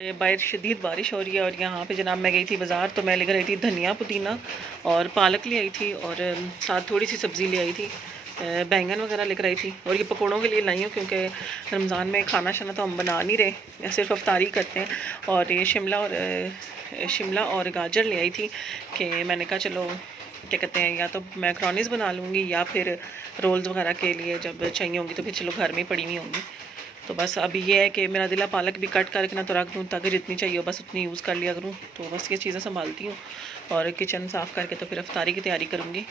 बाहर शदीद बारिश हो रही है और यहाँ पे जनाब मैं गई थी बाज़ार, तो मैं लेकर आई थी धनिया पुदीना और पालक ले आई थी और साथ थोड़ी सी सब्ज़ी ले आई थी, बैंगन वगैरह लेकर आई थी। और ये पकौड़ों के लिए लाई हूँ क्योंकि रमज़ान में खाना शाना तो हम बना नहीं रहे, सिर्फ अफ्तारी करते हैं। और ये शिमला और गाजर ले आई थी कि मैंने कहा चलो क्या कहते हैं, या तो मैक्रोनीज़ बना लूँगी या फिर रोल्स वगैरह के लिए जब चाहिए होंगी तो फिर चलो घर में पड़ी नहीं होंगी। तो बस अभी ये है कि मेरा दिला पालक भी कट करके ना तो रख दूँ ताकि जितनी चाहिए हो बस उतनी यूज़ कर लिया करूँ। तो बस ये चीज़ें संभालती हूँ और किचन साफ़ करके तो फिर अफ्तारी की तैयारी करूँगी।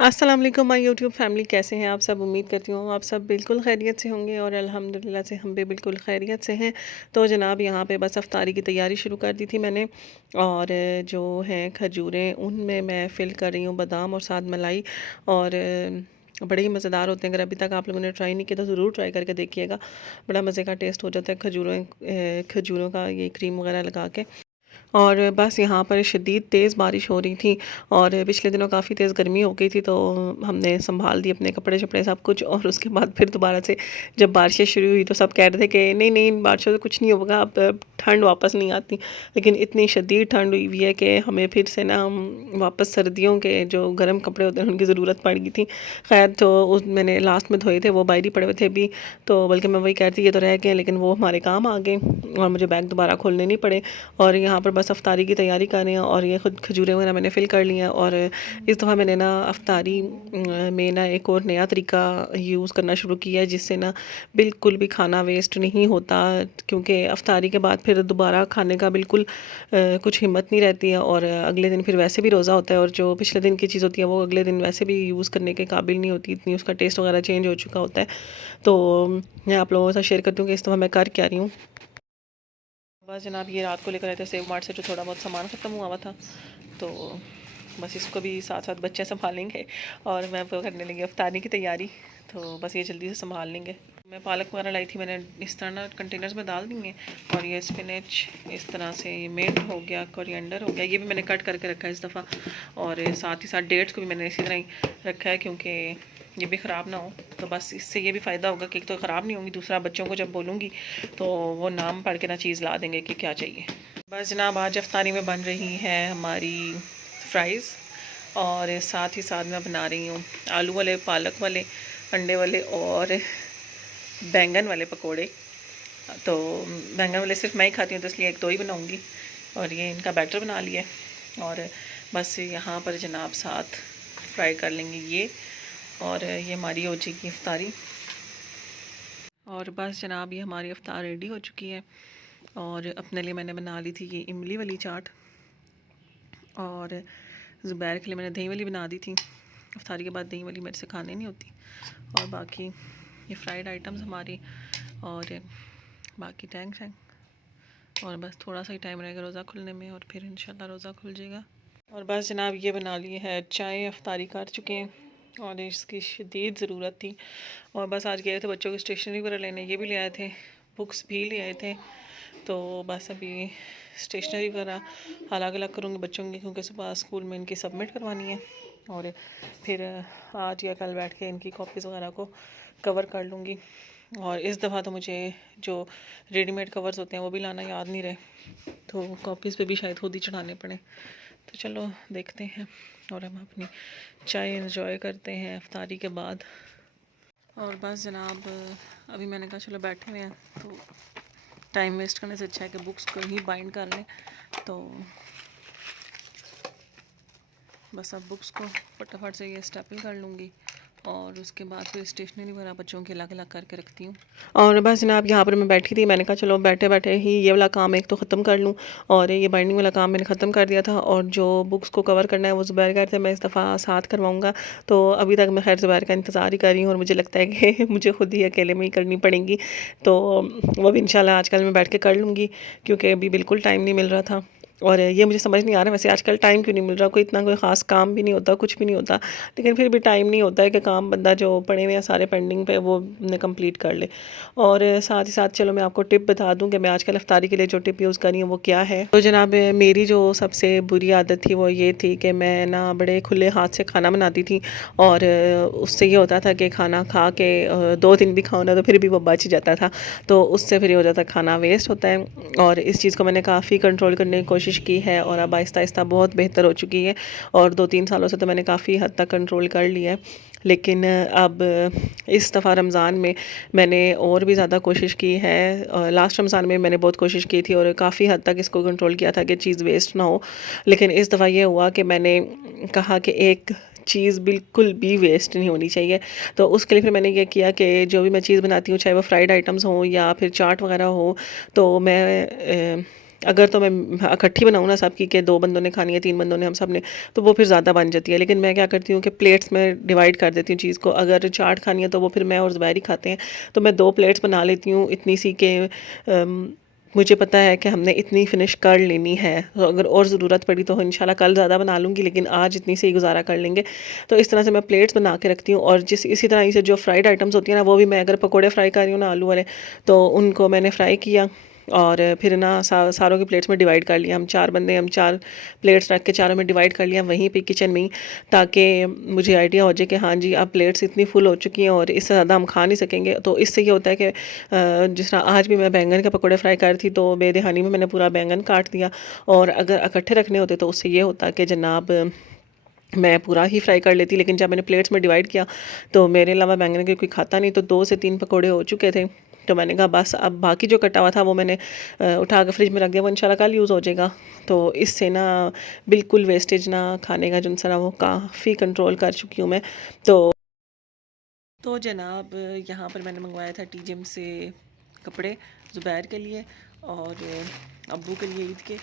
अस्सलाम वालेकुम माय यूट्यूब फैमिली, कैसे हैं आप सब? उम्मीद करती हूँ आप सब बिल्कुल खैरियत से होंगे और अल्हम्दुलिल्लाह से हम भी बिल्कुल खैरियत से हैं। तो जनाब यहाँ पे बस अफ्तारी की तैयारी शुरू कर दी थी मैंने। और जो हैं खजूरें उनमें मैं फ़िल कर रही हूँ बादाम और साथ मलाई। और बड़े ही मज़ेदार होते हैं। अगर अभी तक आप लोगों ने ट्राई नहीं किया तो ज़रूर ट्राई करके देखिएगा। बड़ा मज़े का टेस्ट हो जाता है खजूरों का ये क्रीम वगैरह लगा के। और बस यहाँ पर शदीद तेज़ बारिश हो रही थी और पिछले दिनों काफ़ी तेज़ गर्मी हो गई थी, तो हमने संभाल दिए अपने कपड़े शपड़े सब कुछ। और उसके बाद फिर दोबारा से जब बारिशें शुरू हुई तो सब कह रहे थे कि नहीं नहीं इन बारिशों से कुछ नहीं होगा, अब ठंड वापस नहीं आती। लेकिन इतनी शदीद ठंड हुई हुई है कि हमें फिर से ना वापस सर्दियों के जो गर्म कपड़े होते हैं उनकी ज़रूरत पड़ गई थी। खैर तो उस मैंने लास्ट में धोए थे, वो बाहर ही पड़े हुए थे अभी। तो बल्कि मैं वही कहती ये तो रह गए, लेकिन वो हमारे काम आ गए और मुझे बैग दोबारा खोलने नहीं पड़े। और यहाँ पर बस अफ्तारी की तैयारी कर रहे हैं और ये खुद खजूरें वगैरह मैंने फ़िल कर ली हैं। और इस दफ़ा मैंने ना अफ्तारी में ना एक और नया तरीका यूज़ करना शुरू किया है जिससे ना बिल्कुल भी खाना वेस्ट नहीं होता, क्योंकि अफ्तारी के बाद फिर दोबारा खाने का बिल्कुल कुछ हिम्मत नहीं रहती है। और अगले दिन फिर वैसे भी रोज़ा होता है और जो पिछले दिन की चीज़ होती है वो अगले दिन वैसे भी यूज़ करने के काबिल नहीं होती, इतनी उसका टेस्ट वगैरह चेंज हो चुका होता है। तो मैं आप लोगों के साथ शेयर करती हूँ कि इस दफ़ा मैं कर क्या रही हूँ। बस जनाब ये रात को लेकर आए थे सेव मार्ट से, जो थोड़ा बहुत सामान ख़त्म हुआ हुआ था, तो बस इसको भी साथ साथ बच्चे संभालेंगे और मैं वो करने लगी अफ्तारी की तैयारी। तो बस ये जल्दी से संभाल लेंगे। मैं पालक वगैरह लाई थी, मैंने इस तरह ना कंटेनर्स में डाल दी हैं। और ये स्पिनच इस तरह से, ये मिंट हो गया, कोरिएंडर हो गया, ये भी मैंने कट करके रखा है इस दफ़ा। और साथ ही साथ डेट्स को भी मैंने इसी तरह ही रखा है क्योंकि ये भी ख़राब ना हो। तो बस इससे ये भी फ़ायदा होगा कि एक तो ख़राब नहीं होंगी, दूसरा बच्चों को जब बोलूँगी तो वो नाम पढ़ के ना चीज़ ला देंगे कि क्या चाहिए। बस जनाब आज अफ्तारी में बन रही है हमारी फ्राइज़ और साथ ही साथ मैं बना रही हूँ आलू वाले, पालक वाले, अंडे वाले और बैंगन वाले पकोड़े। तो बैंगन वाले सिर्फ मैं ही खाती हूँ तो इसलिए एक दो ही बनाऊँगी। और ये इनका बैटर बना लिया और बस यहाँ पर जनाब साथ फ्राई कर लेंगे ये। और ये हमारी हो जाएगी इफ्तारी। और बस जनाब ये हमारी इफ्तार रेडी हो चुकी है। और अपने लिए मैंने बना ली थी ये इमली वाली चाट और ज़ुबैर के लिए मैंने दही वाली बना दी थी। इफ्तारी के बाद दही वाली मेरे से खाने नहीं होती। और बाकी ये फ्राइड आइटम्स हमारी और बाकी टैंक्स हैं। और बस थोड़ा सा ही टाइम रहेगा रोज़ा खुलने में और फिर इंशाल्लाह रोज़ा खुल जाएगा। और बस जनाब ये बना ली है चाय, अफ्तारी कर चुके हैं और इसकी शदीद ज़रूरत थी। और बस आज गए थे बच्चों की स्टेशनरी वगैरह लेने, ये भी ले आए थे, बुक्स भी ले आए थे। तो बस अभी स्टेशनरी वगैरह अलग अलग करूँगी बच्चों की, क्योंकि सुबह स्कूल में इनकी सबमिट करवानी है। और फिर आज या कल बैठ के इनकी कॉपीज़ वगैरह को कवर कर लूँगी। और इस दफ़ा तो मुझे जो रेडीमेड कवर्स होते हैं वो भी लाना याद नहीं रहे, तो कॉपीज़ पे भी शायद खुद ही चढ़ाने पड़े। तो चलो देखते हैं और हम अपनी चाय एंजॉय करते हैं इफ्तारी के बाद। और बस जनाब अभी मैंने कहा चलो बैठे हुए हैं तो टाइम वेस्ट करने से अच्छा है कि बुक्स को ही बाइंड कर लें। तो बस अब बुक्स को फटाफट से ये स्टेपल कर लूँगी और उसके बाद फिर स्टेशनरी वगैरह बच्चों की अलग अलग करके रखती हूँ। और बस जनाब यहाँ पर मैं बैठी थी, मैंने कहा चलो बैठे बैठे ही ये वाला काम एक तो ख़त्म कर लूँ। और ये बाइंडिंग वाला काम मैंने ख़त्म कर दिया था और जो बुक्स को कवर करना है वो ज़ुबैर कह रहे थे मैं इस दफ़ा साथ करवाऊँगा। तो अभी तक मैं खैर ज़ुबैर का इंतज़ार ही कर रही हूँ और मुझे लगता है कि मुझे खुद ही अकेले में ही करनी पड़ेंगी। तो वो भी इंशाल्लाह आजकल मैं बैठ के कर लूँगी क्योंकि अभी बिल्कुल टाइम नहीं मिल रहा था। और ये मुझे समझ नहीं आ रहा वैसे आजकल टाइम क्यों नहीं मिल रहा, कोई इतना कोई ख़ास काम भी नहीं होता, कुछ भी नहीं होता, लेकिन फिर भी टाइम नहीं होता है कि काम बंदा जो पड़े हुए हैं सारे पेंडिंग पे वो ने कंप्लीट कर ले। और साथ ही साथ चलो मैं आपको टिप बता दूं कि मैं आजकल इफ्तारी के लिए जो टिप यूज़ कर रही हूँ वो क्या है। तो जनाब मेरी जो सबसे बुरी आदत थी वो ये थी कि मैं ना बड़े खुले हाथ से खाना बनाती थी, और उससे ये होता था कि खाना खा के 2 दिन भी खाओ ना तो फिर भी वो बच जाता था, तो उससे फिर ये हो जाता खाना वेस्ट होता है। और इस चीज़ को मैंने काफ़ी कंट्रोल करने की कोशिश की है और अब आहिस्ता आहिस्ता बहुत बेहतर हो चुकी है, और 2-3 सालों से तो मैंने काफ़ी हद तक कंट्रोल कर लिया है। लेकिन अब इस दफ़ा रमज़ान में मैंने और भी ज़्यादा कोशिश की है। लास्ट रमज़ान में मैंने बहुत कोशिश की थी और काफ़ी हद तक इसको कंट्रोल किया था कि चीज़ वेस्ट ना हो, लेकिन इस दफ़ा ये हुआ कि मैंने कहा कि एक चीज़ बिल्कुल भी वेस्ट नहीं होनी चाहिए। तो उसके लिए फिर मैंने ये किया कि जो भी मैं चीज़ बनाती हूँ चाहे वो फ्राइड आइटम्स हों या फिर चाट वगैरह हो, तो मैं अगर तो मैं इकट्ठी बनाऊँ ना सबकी कि 2 बंदों ने खानी है, 3 बंदों ने, हम सब ने, तो वो फिर ज़्यादा बन जाती है। लेकिन मैं क्या करती हूँ कि प्लेट्स में डिवाइड कर देती हूँ चीज़ को। अगर चाट खानी है तो वो फिर मैं और ज़ुबैर ही खाते हैं, तो मैं 2 प्लेट्स बना लेती हूँ इतनी सी कि मुझे पता है कि हमने इतनी फ़िनिश कर लेनी है, तो अगर और ज़रूरत पड़ी तो इंशाल्लाह कल ज़्यादा बना लूँगी, लेकिन आज इतनी से ही गुज़ारा कर लेंगे। तो इस तरह से मैं प्लेट्स बना के रखती हूँ, और इसी तरह से जो फ्राइड आइटम्स होती हैं ना, वो भी मैं अगर पकोड़े फ्राई कर रही हूँ ना आलू वाले, तो उनको मैंने फ्राई किया और फिर ना सारों की प्लेट्स में डिवाइड कर लिया। हम 4 बंदे, हम 4 प्लेट्स रख के चारों में डिवाइड कर लिया वहीं पे किचन में ही, ताकि मुझे आइडिया हो जाए कि हाँ जी अब प्लेट्स इतनी फुल हो चुकी हैं और इससे ज़्यादा हम खा नहीं सकेंगे। तो इससे ये होता है कि जिस तरह आज भी मैं बैंगन के पकौड़े फ्राई कर रही थी, तो बेदहानी में मैंने पूरा बैंगन काट दिया, और अगर इकट्ठे रखने होते तो उससे ये होता कि जनाब मैं पूरा ही फ्राई कर लेती, लेकिन जब मैंने प्लेट्स में डिवाइड किया तो मेरे अलावा बैंगन के कोई खाता नहीं, तो 2 से 3 पकोड़े हो चुके थे। तो मैंने कहा बस अब बाकी जो कटा हुआ था वो मैंने उठा के फ्रिज में रख दिया, वो इंशाल्लाह कल यूज़ हो जाएगा। तो इससे ना बिल्कुल वेस्टेज ना खाने का जो सा वो काफ़ी कंट्रोल कर चुकी हूँ मैं। तो जनाब यहाँ पर मैंने मंगवाया था टीजिएम से कपड़े ज़ुबैर के लिए और अब्बू के लिए ईद के।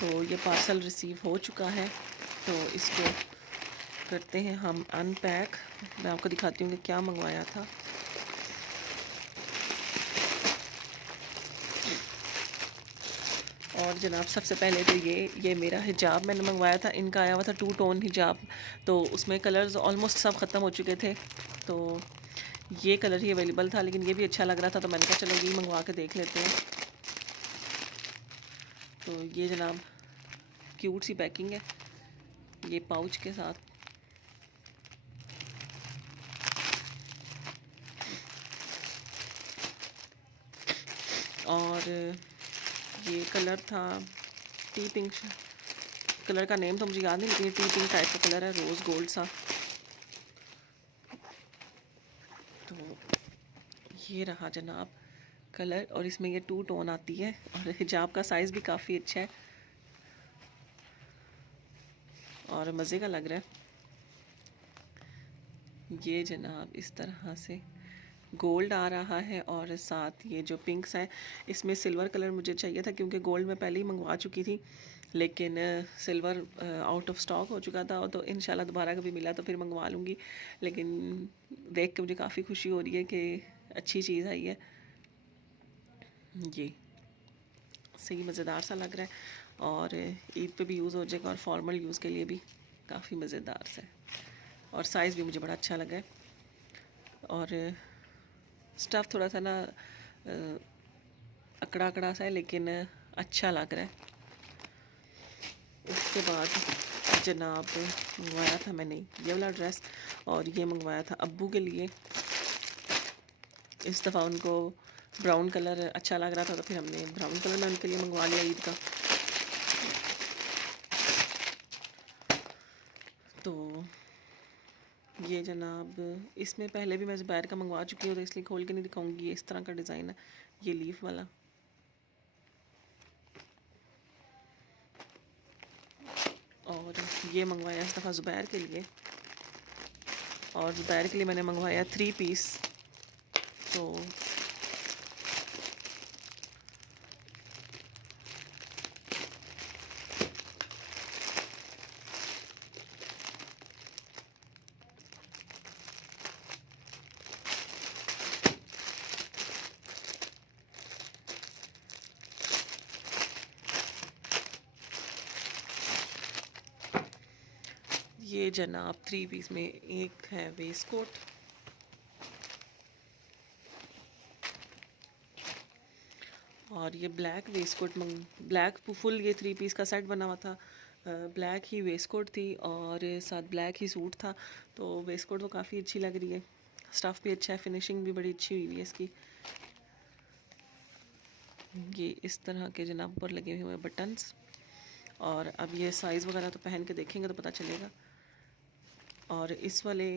तो ये पार्सल रिसीव हो चुका है, तो इसको करते हैं हम अनपैक। मैं आपको दिखाती हूँ कि क्या मंगवाया था। और जनाब सबसे पहले तो ये मेरा हिजाब मैंने मंगवाया था। इनका आया हुआ था 2 टोन हिजाब, तो उसमें कलर्स ऑलमोस्ट सब ख़त्म हो चुके थे, तो ये कलर ही अवेलेबल था, लेकिन ये भी अच्छा लग रहा था, तो मैंने कहा चलो ये मंगवा के देख लेते हैं। तो ये जनाब क्यूट सी पैकिंग है, ये पाउच के साथ। और ये कलर था टी पिंक, कलर का नेम तो मुझे याद नहीं, लेकिन ये टी पिंक टाइप का कलर है, रोज़ गोल्ड सा। तो ये रहा जनाब कलर, और इसमें ये 2 टोन आती है, और हिजाब का साइज़ भी काफ़ी अच्छा है और मज़े का लग रहा है। ये जनाब इस तरह से गोल्ड आ रहा है, और साथ ये जो पिंक्स हैं, इसमें सिल्वर कलर मुझे चाहिए था क्योंकि गोल्ड में पहले ही मंगवा चुकी थी, लेकिन सिल्वर आउट ऑफ स्टॉक हो चुका था, तो इंशाल्लाह दोबारा कभी मिला तो फिर मंगवा लूँगी। लेकिन देख के मुझे काफ़ी खुशी हो रही है कि अच्छी चीज़ आई है। ये सही मज़ेदार सा लग रहा है, और ईद पे भी यूज़ हो जाएगा और फॉर्मल यूज़ के लिए भी काफ़ी मज़ेदार सा है, और साइज़ भी मुझे बड़ा अच्छा लगा है। और स्टफ़ थोड़ा सा ना अकड़ा अकड़ा सा है, लेकिन अच्छा लग रहा है। उसके बाद जनाब मंगवाया था मैंने ये वाला ड्रेस, और ये मंगवाया था अब्बू के लिए। इस दफ़ा उनको ब्राउन कलर अच्छा लग रहा था, तो फिर हमने ब्राउन कलर में उनके लिए मंगवा लिया ईद का। तो ये जनाब इसमें पहले भी मैं ज़ुबैर का मंगवा चुकी हूँ, तो इसलिए खोल के नहीं दिखाऊंगी। ये इस तरह का डिज़ाइन है, ये लीफ वाला। और ये मंगवाया इस दफ़ा ज़ुबैर के लिए, और ज़ुबैर के लिए मैंने मंगवाया 3 पीस। तो ये जनाब 3 पीस में एक है वेस्ट कोट, और ये black waistcoat black full ये 3 पीस का सेट बना हुआ था। ब्लैक ही वेस्ट कोट थी और साथ ब्लैक ही सूट था। तो वेस्ट कोट तो काफ़ी अच्छी लग रही है, स्टफ़ भी अच्छा है, फिनिशिंग भी बड़ी अच्छी हुई है इसकी। ये इस तरह के जनाब ऊपर लगे हुए हैं बटन्स, और अब ये साइज़ वगैरह तो पहन के देखेंगे तो पता चलेगा। और इस वाले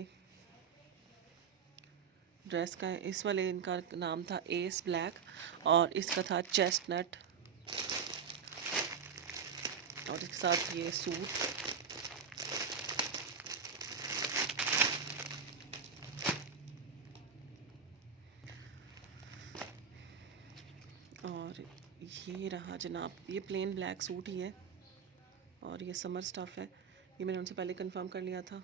ड्रेस का, इस वाले इनका नाम था एस ब्लैक और इसका था चेस्टनट, और इसके साथ ये सूट। और ये रहा जनाब, ये प्लेन ब्लैक सूट ही है और ये समर स्टफ़ है। ये मैंने उनसे पहले कंफर्म कर लिया था।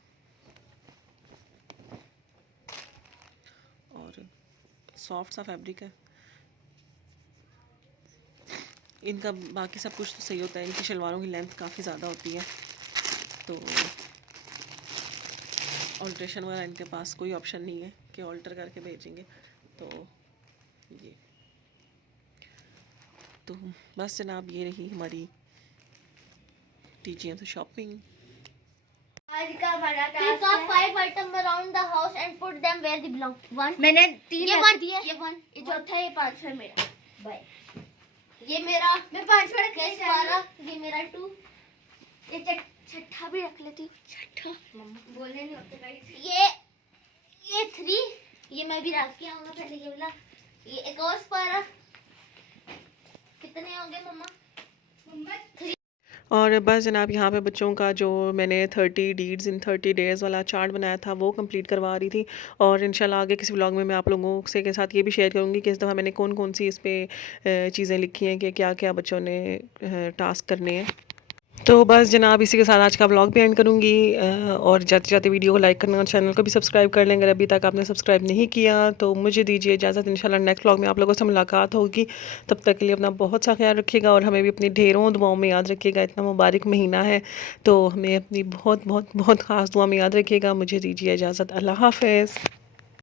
और सॉफ्ट सा फैब्रिक है इनका। बाकी सब कुछ तो सही होता है, इनकी शलवारों की लेंथ काफ़ी ज़्यादा होती है, तो ऑल्ट्रेशन वगैरह इनके पास कोई ऑप्शन नहीं है कि ऑल्टर करके भेजेंगे। तो ये तो बस जनाब, ये रही हमारी TGM से शॉपिंग। आज का हमारा टास्क है 5 item around the house and put them where they belong. 1 मैंने 3 ऐसे दिए, ये 1, ये चौथा, ये 5 है मेरा। बाय। ये मेरा, मैं 5 रख के 12, ये मेरा 2, ये छठा भी रख लेती हूँ। छठा मम्मा बोलने नहीं होते गाइस। ये 3, ये मैं भी रख के आऊंगा पहले ये वाला। ये एक और 12, कितने होंगे मम्मा? मम्मा 3। और बस जनाब, यहाँ पे बच्चों का जो मैंने 30 डीड्स इन 30 डेज़ वाला चार्ट बनाया था वो कंप्लीट करवा रही थी। और इंशाल्लाह आगे किसी व्लॉग में मैं आप लोगों से के साथ ये भी शेयर करूँगी कि इस दफ़ा मैंने कौन कौन सी इस पर चीज़ें लिखी हैं कि क्या क्या बच्चों ने टास्क करने हैं। तो बस जनाब, इसी के साथ आज का व्लॉग भी एंड करूँगी। और जाते जाते वीडियो को लाइक करना और चैनल को भी सब्सक्राइब कर लेंगे अभी तक आपने सब्सक्राइब नहीं किया। तो मुझे दीजिए इजाज़त, इंशाल्लाह नेक्स्ट व्लॉग में आप लोगों से मुलाकात होगी। तब तक के लिए अपना बहुत सा ख्याल रखिएगा और हमें भी अपनी ढेरों दुआओं में याद रखिएगा। इतना मुबारक महीना है तो हमें अपनी बहुत बहुत बहुत ख़ास दुआ में याद रखिएगा। मुझे दीजिए इजाज़त, अल्लाह हाफ़िज़।